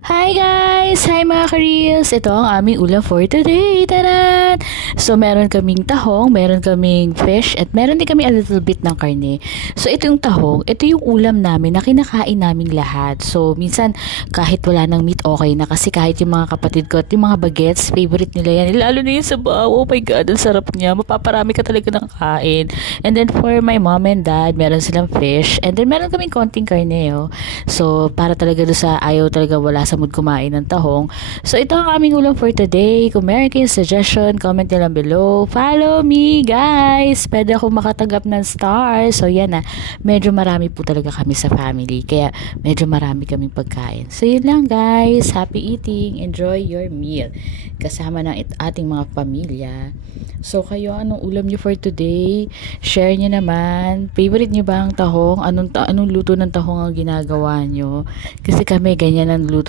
Hi guys! Hi mga ka-reels! Ito ang aming ulam for today. Taran! So meron kaming tahong, meron kaming fish, at meron din kami a little bit ng karne. So ito yung tahong, ito yung ulam namin na kinakain naming lahat. So minsan kahit wala ng meat okay na kasi kahit yung mga kapatid ko at yung mga bagets, favorite nila yan. Lalo na yung sabaw. Oh my God, ang sarap niya. Mapaparami ka talaga ng kain. And then for my mom and dad, meron silang fish. And then meron kaming konting karne. Oh. So para talaga doon sa ayaw talaga wala sa mood kumain ng tahong. So ito ang aming ulam for today. Kung meron kayong suggestion, comment nyo lang below. Follow me guys! Pwede akong makatanggap ng stars. So yan na, medyo marami po talaga kami sa family. Kaya medyo marami kaming pagkain. So yun lang guys. Happy eating. Enjoy your meal. Kasama ng ating mga pamilya. So kayo, anong ulam nyo for today? Share nyo naman. Favorite nyo ba ang tahong? Anong luto ng tahong ang ginagawa nyo? Kasi kami ganyan ang luto